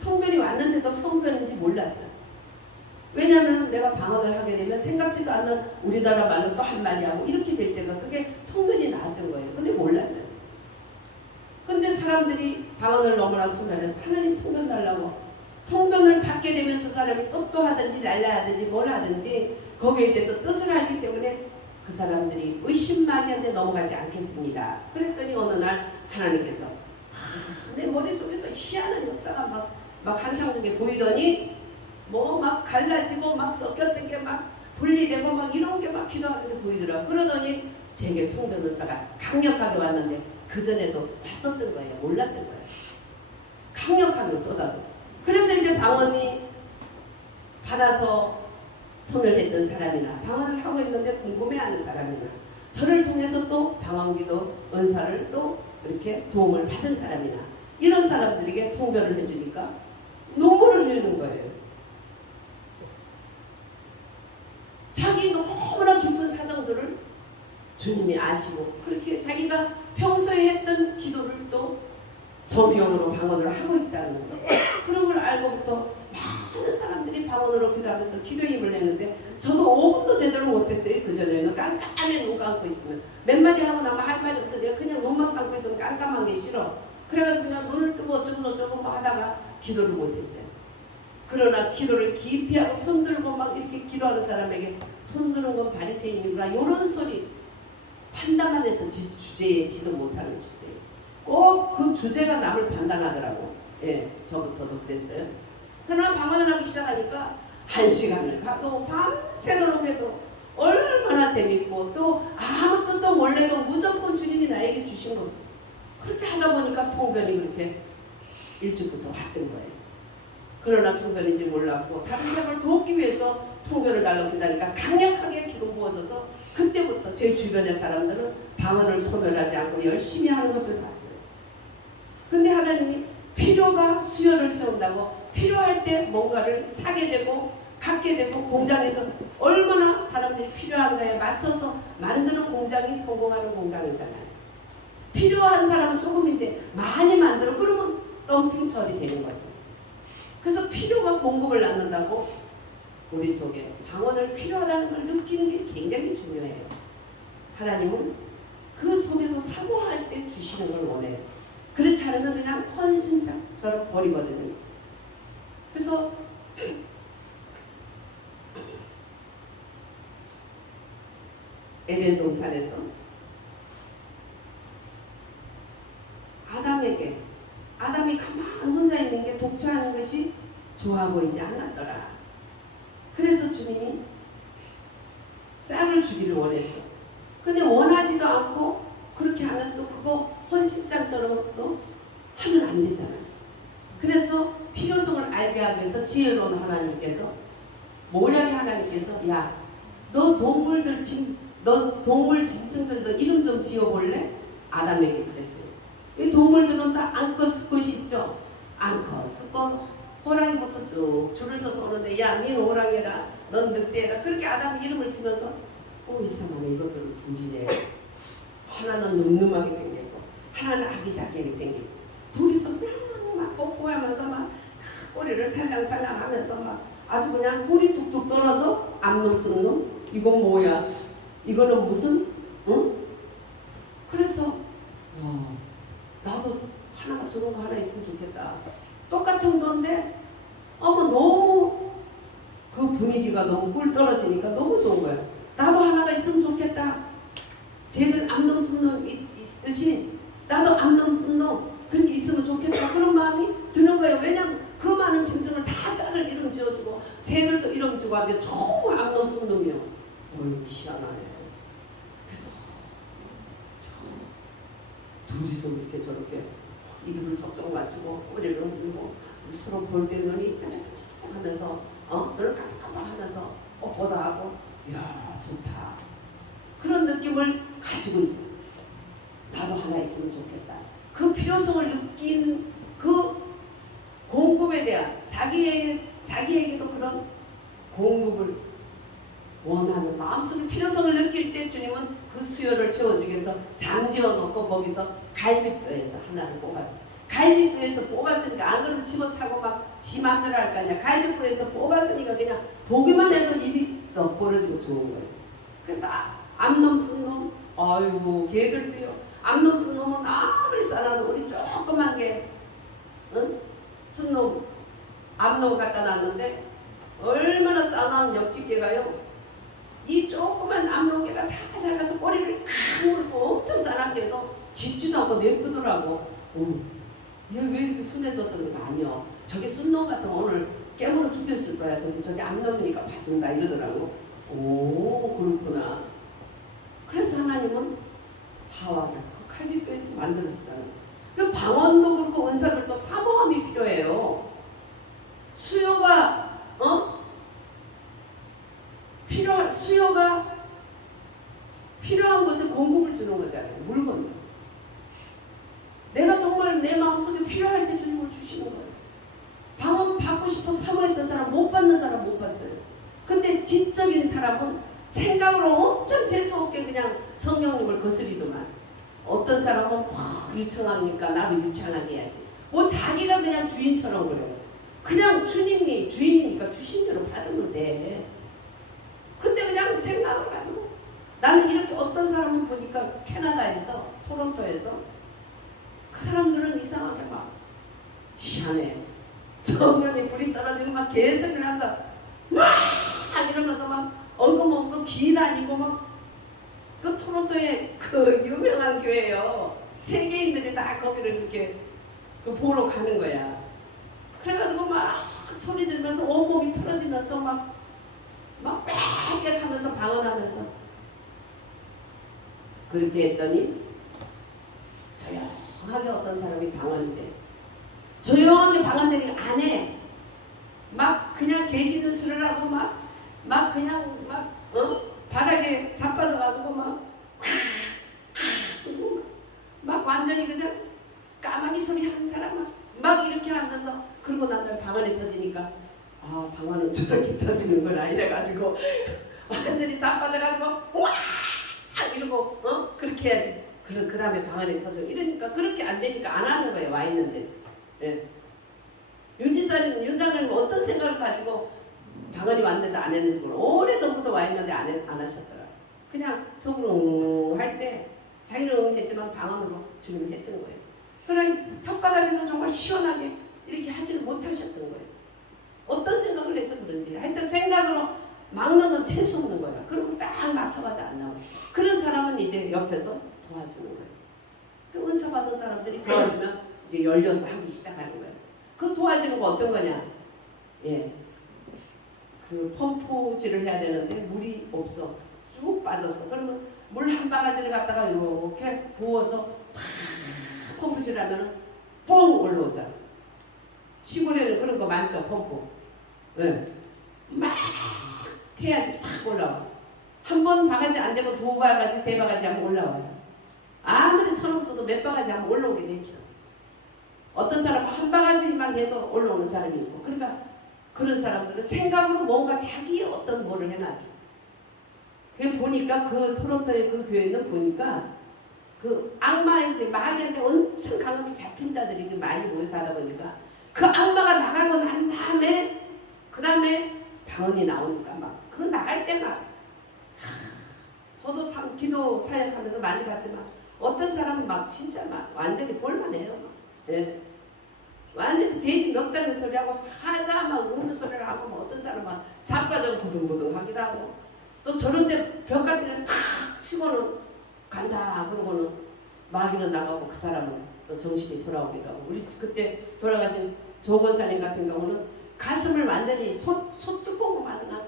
통변이 왔는데도 통변인지 몰랐어요. 왜냐하면 내가 방언을 하게 되면 생각지도 않는 우리나라 말로 또 한마디 하고 이렇게 될 때가 그게 통변이 나왔던 거예요. 근데 몰랐어요. 근데 사람들이 방언을 너무나 소멸해서 하나님 통변 달라고 통변을 받게 되면서 사람이 똑똑하든지 날라하든지 뭘 하든지 거기에 대해서 뜻을 알기 때문에 그 사람들이 의심마귀한테 넘어가지 않겠습니다. 그랬더니 어느 날 하나님께서 내 머릿속에서 희한한 역사가 막 환상적에 보이더니 뭐 막 갈라지고 막 섞였던 게 막 분리되고 막 이런 게 막 기도하는데 보이더라고요. 그러더니 제게 통변 은사가 강력하게 왔는데 그전에도 봤었던 거예요. 몰랐던 거예요. 강력하게 쏟아져. 그래서 이제 방언이 받아서 손을 댔던 사람이나 방언을 하고 있는데 궁금해하는 사람이나 저를 통해서 또 방언기도 은사를 또 이렇게 도움을 받은 사람이나 이런 사람들에게 통변을 해주니까 눈물을 흘리는 거예요. 자기 너무나 깊은 사정들을 주님이 아시고 그렇게 자기가 평소에 했던 기도를 또 성경으로 방언으로 하고 있다는 거. 그런 걸 알고부터 많은 사람들이 방언으로 기도하면서 기도 힘을 내는데 저도 5분도 제대로 못했어요. 그전에는 깜깜해 눈 감고 있으면 몇 마디 하고 나면 할 말이 없어. 내가 그냥 눈만 감고 있으면 깜깜한 게 싫어. 그래가지고 그냥 눈을 뜨고 어쩌고 뭐 하다가 기도를 못했어요. 그러나 기도를 깊이 하고 손 들고 막 이렇게 기도하는 사람에게 손 드는 건 바리새인이구나 이런 소리 판단만 해서 주제에 지도 못하는 주제. 꼭 그 주제가 남을 판단하더라고. 예, 저부터도 그랬어요. 그러나 방언을 하기 시작하니까 1시간을 가도 밤새도록 해도 얼마나 재밌고 또 아무 뜻도 몰래도 무조건 주님이 나에게 주신 것. 그렇게 하다 보니까 통변이 그렇게 일찍부터 왔던 거예요. 그러나 통변인지 몰랐고 다른 사람을 돕기 위해서 통교를 달라고 한다니까 강력하게 기름 부어져서 그때부터 제 주변의 사람들은 방언을 소멸하지 않고 열심히 하는 것을 봤어요. 근데 하나님이 필요가 수요를 채운다고 필요할 때 뭔가를 사게 되고 갖게 되고 공장에서 얼마나 사람들이 필요한가에 맞춰서 만드는 공장이 성공하는 공장이잖아요. 필요한 사람은 조금인데 많이 만들어 그러면 덤핑 처리되는 거죠. 그래서 필요가 공급을 낳는다고 우리 속에 방언을 필요하다는 걸 느끼는 게 굉장히 중요해요. 하나님은 그 속에서 사모할 때 주시는 걸 원해요. 그렇지 않으면 그냥 헌신처럼 버리거든요. 그래서 에덴 동산에서 아담이 가만 혼자 있는 게 독처하는 것이 좋아 보이지 않았더라. 그래서 주님이 짝을 주기를 원했어. 근데 원하지도 않고 그렇게 하면 또 그거 헌신장처럼 또 하면 안 되잖아요. 그래서 필요성을 알게 하기 위해서 지혜로운 하나님께서 모략의 하나님께서 야, 너 동물 짐승들도 이름 좀 지어볼래? 아담에게 그랬어요. 이 동물들은 다 암컷 수컷이 있죠. 암컷 수컷 호랑이부터 쭉 줄을 서서 오는데 야, 니 호랑이라 넌 늑대라. 그렇게 아담이 이름을 지면서 이상하네, 이것들은 둘이네. 하나는 늠름하게 생겼고 하나는 아기자기하게 생겼고 둘이서 막 뽀뽀하면서 막 꼬리를 살랑살랑 하면서 막 아주 그냥 꿀이 뚝뚝 떨어져. 암놈 쓴놈 이건 뭐야? 이거는 무슨? 응? 그래서 나도 하나가 저런 거 하나 있으면 좋겠다. 똑같은 건데 너무 그 분위기가 너무 꿀 떨어지니까 너무 좋은 거예요. 나도 하나가 있으면 좋겠다. 쟤는 암놈 쓴놈 있듯이 나도 암놈 쓴놈 그렇게 있으면 좋겠다. 그런 마음이 드는 거예요. 왜냐면 그 많은 짐승을 다 짝을 이름 지어주고 새들도 이름 주고 하는데 정말 암놈 쓴놈이요. 희한하네. 그래서 둘이서 이렇게 저렇게 입을 쩍쩍 맞추고 꼬리를 흔들고 서로 볼 때 눈이 반짝반짝 하면서 눈을 깜깜 하면서 보다 하고 이야 좋다. 그런 느낌을 가지고 있었어요. 나도 하나 있으면 좋겠다. 그 필요성을 느낀 그 공급에 대한 자기에게도 그런 공급을 원하는 마음속에 필요성을 느낄 때 주님은 그 수요를 채워주기 위해서 장지어 놓고 거기서 갈비뼈에서 하나를 뽑았어요. 갈비뼈에서 뽑았으니까 안 그러면 집어차고 막 지 맘대로 할 거 아니야. 갈비뼈에서 뽑았으니까 그냥 보기만 해도 입이 쩍 벌어지고 좋은 거예요. 그래서 암놈 쓴놈 아이고 걔들도요. 암놈 쓴놈은 아무리 싸놔도 우리 조그만 게 순놈 암놈 갖다 놨는데 얼마나 싸놓은 옆집게가요. 이 조그만 암놈개가 살살 가서 꼬리를 칵 물고 엄청 싸납게도 짖지도 않고 냅두더라고. 얘 왜 이렇게 순해져서 그런 거 아니야. 저게 순놈 같으면 오늘 깨물어 죽였을 거야. 근데 저게 암놈이니까 봐준다 이러더라고. 오 그렇구나. 그래서 하나님은 하와를 그 갈비뼈에서 만들어주잖아요. 그 방언도 그렇고 은사들도 사모함이 필요해요. 수요가 필요한 것에 공급을 주는 거잖아요. 물건도. 내가 정말 내 마음속에 필요할 때 주님을 주시는 거예요. 방언 받고 싶어 사모했던 사람 못 받는 사람 못 봤어요. 근데 지적인 사람은 생각으로 엄청 재수없게 그냥 성령님을 거스리더만 어떤 사람은 유창하니까 나도 유창하게 해야지. 뭐 자기가 그냥 주인처럼 그래요. 그냥 주님이 주인이니까 주신 대로 받으면 돼. 근데 그냥 생각을 가지고 나는 이렇게 어떤 사람을 보니까 캐나다에서 토론토에서 그 사람들은 이상하게 막 희한해. 성령이 불이 떨어지고 막 개소리를 하면서 막 이러면서 막 엉금엉금 기 다니고 막 그 토론토의 그 유명한 교회예요. 세계인들이 다 거기를 이렇게 그 보러 가는 거야. 그래가지고 막 소리 지르면서 온몸이 틀어지면서 막 빽빽 하면서 방언하면서 그렇게 했더니 조용하게 어떤 사람이 방언인데 조용하게 방언되니까 안 해. 막 그냥 개짖는 소리를 하고 막 그냥 막 바닥에 자빠져 가지고 막 완전히 그냥 까마귀 소리 하는 사람 막 이렇게 하면서, 그러고 난 다음에 방언이 터지니까 아, 방언은 저렇게 터지는구나 이래가지고 완전히 자빠져가지고 와 이러고 그렇게 해야지. 그 다음에 방언이 터져. 이러니까 그렇게 안 되니까 안 하는 거예요. 와 있는데. 예. 윤 장로님 어떤 생각을 가지고 방언이 왔는데 안 했는지 몰라. 오래 전부터 와 있는데 안 하셨더라. 그냥 속으로 할 때 자기는 응했지만 방언으로 주님이 했던 거예요. 그러니 혓바닥에서 정말 시원하게 이렇게 하지는 못하셨던 거예요. 어떤 생각을 해서 그런지. 하여튼 생각으로 막는 건 재수 없는 거야. 그러고 딱 막혀가지 안 나와요. 그런 사람은 이제 옆에서 도와주는 거예요. 그 은사 받은 사람들이 도와주면 이제 열려서 하기 시작하는 거예요. 그 도와주는 거 어떤 거냐? 예. 그 펌프질을 해야 되는데 물이 없어. 쭉 빠졌어. 그러면 물 한 바가지를 갖다가 이렇게 부어서 펌프질 하면은 뻥 올라오잖아. 시골에는 그런 거 많죠, 펌프. 네. 막 해야지 팍 올라와. 한 번 바가지 안 되고 두 바가지, 세 바가지 하면 올라와요. 아무리 천억 써도 몇 바가지 하면 올라오게 돼 있어. 어떤 사람은 한 바가지만 해도 올라오는 사람이 있고. 그러니까 그런 사람들은 생각으로 뭔가 자기 어떤 뭐를 해놨어. 그 보니까 그 토론토의 그 교회는 보니까 그 악마한테 마귀한테 엄청 강하게 잡힌 자들이 많이 모여서 하다 보니까 그 악마가 나가고 난 다음에 그 다음에 방언이 나오니까 막 그 나갈 때 막 저도 참 기도 사역하면서 많이 봤지만 어떤 사람은 막 진짜 막 완전히 볼만해요. 예. 완전히 돼지 멱다는 소리하고 사자 막 우는 소리를 하고 뭐 어떤 사람은 막 자빠져 부둥부둥 하기도 하고 또 저런데 벽 같은 데는 탁 치고는 간다 그러고는 마귀는 나가고 그 사람은 또 정신이 돌아오기도 하고. 우리 그때 돌아가신 조 권사님 같은 경우는 가슴을 완전히 소뚜껑만한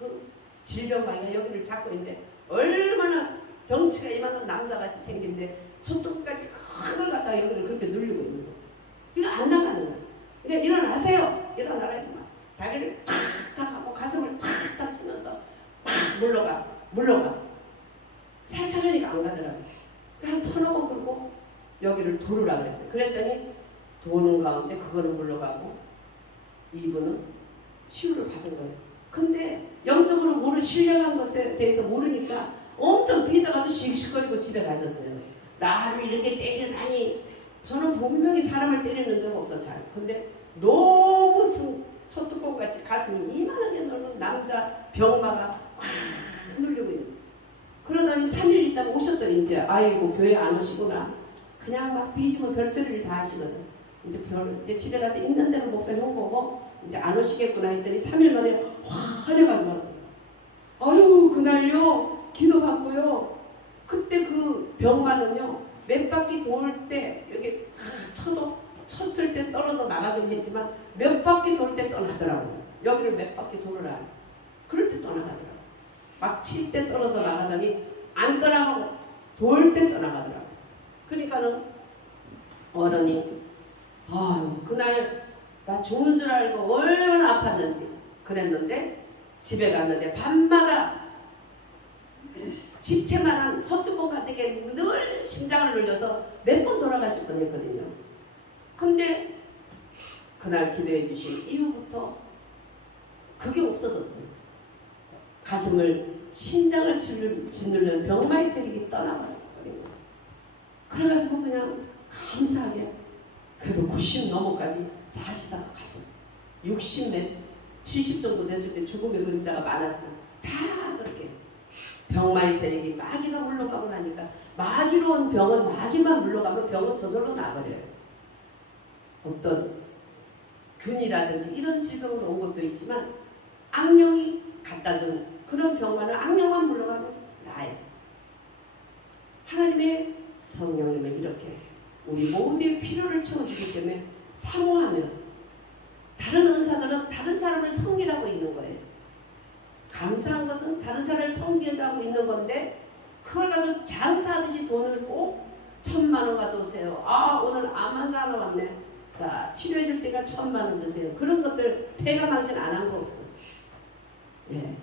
그 질병마귀가 여기를 잡고 있는데 얼마나 덩치가 이만한 남자같이 생긴데 손톱까지 큰 걸 갖다가 여기를 그렇게 눌리고 있는 거예요. 이거 안 나가는 거예요. 그러니까 일어나세요. 일어나라 해서 막 다리를 탁탁 하고 가슴을 탁탁 치면서 막 물러가. 살살하니까 안 가더라고요. 한 서너 번 들고 여기를 도르라 그랬어요. 그랬더니 도는 가운데 그거는 물러가고 이분은 치유를 받은 거예요. 근데 영적으로 신령한 것에 대해서 모르니까 엄청 삐져가지고 씩씩거리고 집에 가셨어요. 나를 이렇게 때리다니. 저는 분명히 사람을 때리는 적 없어 잘. 근데 너무 소뚜껑같이 가슴이 이만하게 넓은 남자 병마가 확 흔들리고 있는 거예요. 그러더니 3일 있다가 오셨더니 이제 아이고 교회 안 오시구나. 그냥 막 삐지면 별소리를 다 하시거든. 이제 집에 가서 있는 대로 목사님 온 거고 이제 안 오시겠구나 했더니 3일 만에 화려가지고 왔어요. 아유 그날요 기도받고요. 그때 그 병마는요 몇 바퀴 돌 때 여기 쳤을 때 떨어져 나가긴 했지만 몇 바퀴 돌 때 떠나더라고요. 여기를 몇 바퀴 돌으라. 그럴 때 떠나가더라고요. 막 칠 때 떨어져 나가더니 안 떠나가고 돌 때 떠나가더라고요. 그러니까는 어른이 그날 나 죽는 줄 알고 얼마나 아팠는지 그랬는데 집에 갔는데 밤마다 집채만한 소뚜껑 같은 게 늘 심장을 눌려서 몇 번 돌아가실 뻔했거든요. 근데 그날 기도해 주신 이후부터 그게 없어졌거든요. 가슴을 심장을 짓누르는 병마의 세력이 떠나버려요. 그래가지고 그냥 감사하게 그래도 90 넘어까지 사시다가 가셨어요. 70 정도 됐을 때 죽음의 그림자가 많았지만 다 그렇게 병마의 세력이 마귀가 물러가고 나니까 마귀로 온 병은 마귀만 물러가면 병은 저절로 나버려요. 어떤 균이라든지 이런 질병으로 온 것도 있지만 악령이 갖다 준 그런 병만은 악령만 물러가면 나아요. 하나님의 성령님은 이렇게 우리 모두의 필요를 채워주기 때문에 사모하면 다른 은사들은 다른 사람을 섬기라고 있는 거예요. 감사한 것은 다른 사람을 섬기라고 있는 건데 그걸 가지고 장사하듯이 돈을 꼭 1,000만 원 가져오세요. 오늘 암 환자 하나 왔네. 자 치료해 줄 때가 1,000만 원 주세요. 그런 것들 폐가망신 안 한 거 없어. 예.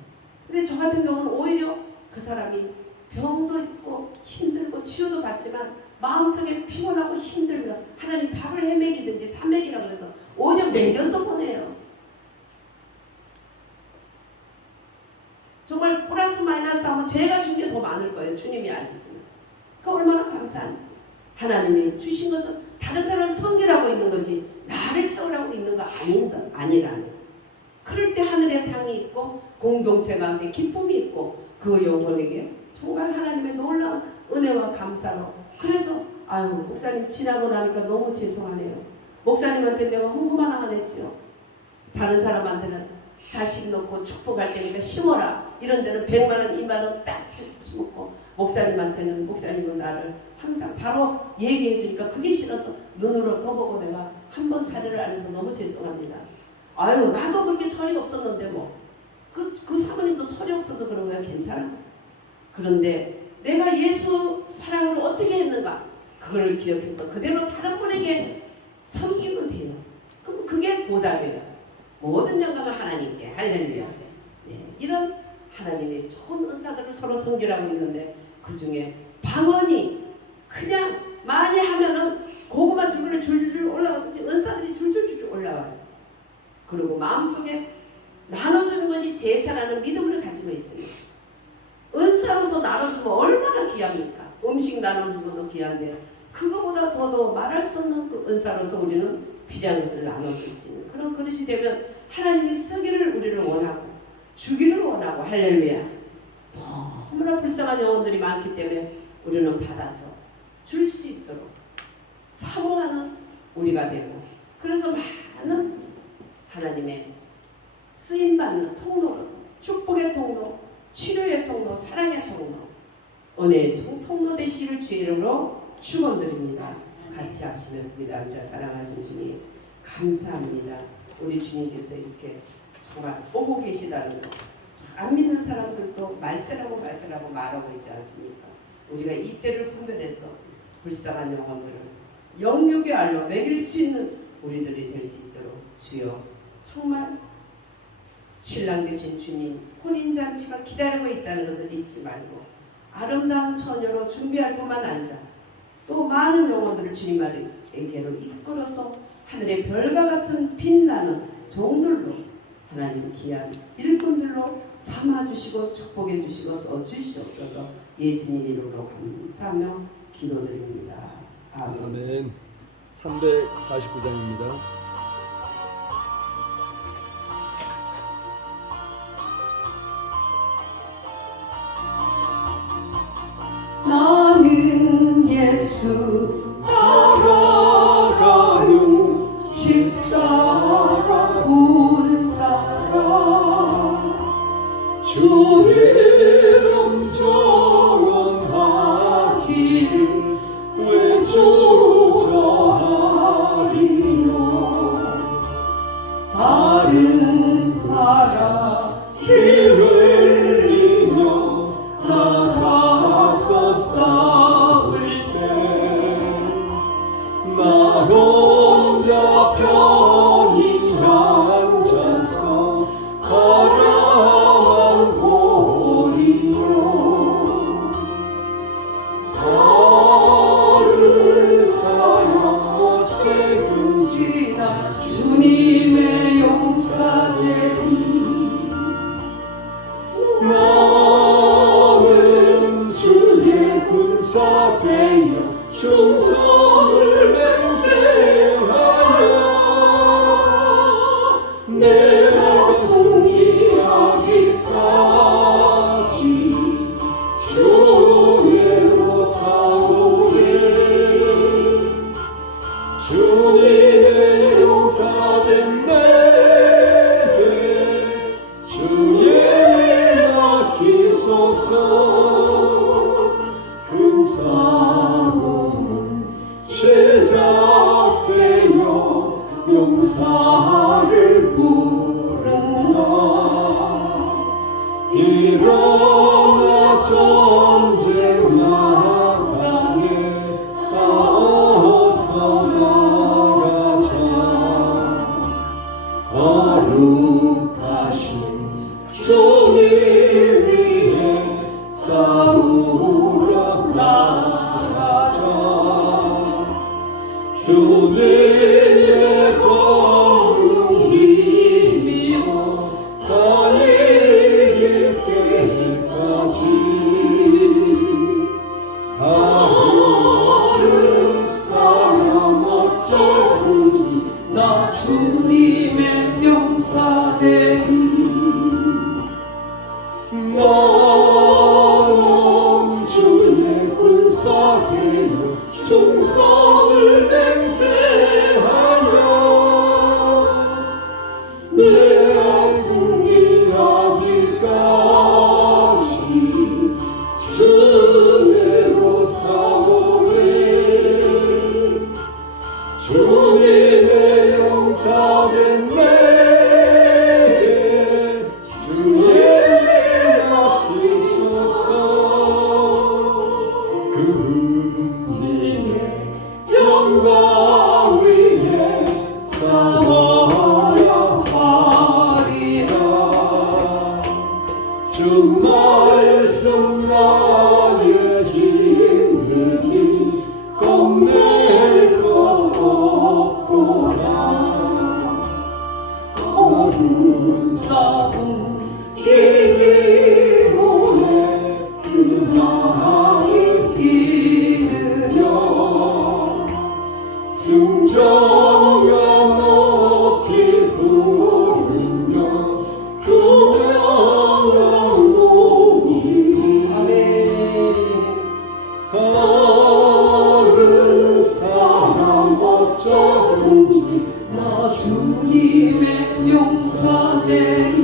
근데 저 같은 경우는 오히려 그 사람이 병도 있고 힘들고 치료도 받지만 마음속에 피곤하고 힘들면 하나님 밥을 해먹이든지 사먹이라고 해서 오히려 먹여서 보내요. 정말 플러스 마이너스 하면 제가 준 게 더 많을 거예요. 주님이 아시지만. 그 얼마나 감사한지. 하나님이 주신 것은 다른 사람을 섬기라고 있는 것이 나를 채우라고 있는 거 아니라는. 그럴 때 하늘의 상이 있고 공동체가 함께 기쁨이 있고 그 영혼에게 정말 하나님의 놀라운 은혜와 감사로. 그래서 아유 목사님 지나고 나니까 너무 죄송하네요. 목사님한테 내가 홍보 하나 안 했죠. 다른 사람한테는 자식 놓고 축복할 때니까 심어라. 이런 데는 100만원 2만원 딱 심었고 목사님한테는 목사님은 나를 항상 바로 얘기해 주니까 그게 싫어서 눈으로 떠보고 내가 한 번 사례를 안 해서 너무 죄송합니다. 아유 나도 그렇게 철이 없었는데 뭐 그 사모님도 철이 없어서 그런 거야. 괜찮아. 그런데 내가 예수 사랑을 어떻게 했는가 그걸 기억해서 그대로 다른 분에게 섬기면 돼요. 그럼 그게 보답이에요. 모든 영광은 하나님께. 할렐루야. 네, 이런 하나님의 좋은 은사들을 서로 섬기라고 있는데 그 중에 방언이 그냥 많이 하면은 고구마 줄기를 줄줄 올라가든지 은사들이 줄줄줄 올라와요. 그리고 마음속에 나눠주는 것이 제사라는 믿음을 가지고 있습니다. 은사로서 나눠주면 얼마나 귀합니까? 음식 나눠주는 것도 귀한데 그거보다 더더 말할 수 없는 그 은사로서 우리는 필요한 것을 나눠줄 수 있는 그런 그릇이 되면 하나님이 쓰기를 우리를 원하고 주기를 원하고. 할렐루야. 너무나 불쌍한 영혼들이 많기 때문에 우리는 받아서 줄 수 있도록 사모하는 우리가 되고, 그래서 많은 하나님의 쓰임받는 통로로서 축복의 통로, 치료의 통로, 사랑의 통로, 은혜의 통로 되시기를 주의 이름으로 축원드립니다. 같이 합시면서 앉아 사랑하신 주님 감사합니다. 우리 주님께서 이렇게 정말 오고 계시다는 거, 안 믿는 사람들도 말세라고 말하고 있지 않습니까? 우리가 이때를 분별해서 불쌍한 영혼들을 영육의 알로 먹일 수 있는 우리들이 될 수 있도록 주여 정말 신랑 되신 주님 혼인잔치가 기다리고 있다는 것을 잊지 말고 아름다운 처녀로 준비할 뿐만 아니라 또 많은 영혼들을 주님에게로 이끌어서 하늘의 별과 같은 빛나는 종들로 하나님 귀한 일꾼들로 삼아주시고 축복해주시고 써주시옵소서. 예수님 이름으로 감사하며 기도드립니다. 아멘. 아멘. 349장입니다. 나는 예수 따라가요 십자가 본 사랑 주 이름 전하기를 왜 주저하리요. 다른 사람 피 흘리며 나 싸울 때 주님의 검을 힘이여 다 이길 때까지 다른 사람 어쩌든지 나 주님의 용사되리 나는 주의 군사되어 충성을 맹세하여 내 승리 하기까지 주의로 싸우리 주님의 용사된 내게 주의 맡기소서 그분의 영광 위에 싸워야 하리라 주 말씀 나의 힘이 겁낼 것 없도다 어두운 싸움 이기후에 그날을 이르려 승전가 높이 부르며 그 명을 우리 아멘. 다른 사람 어쩌든지 나 주님의 용사되리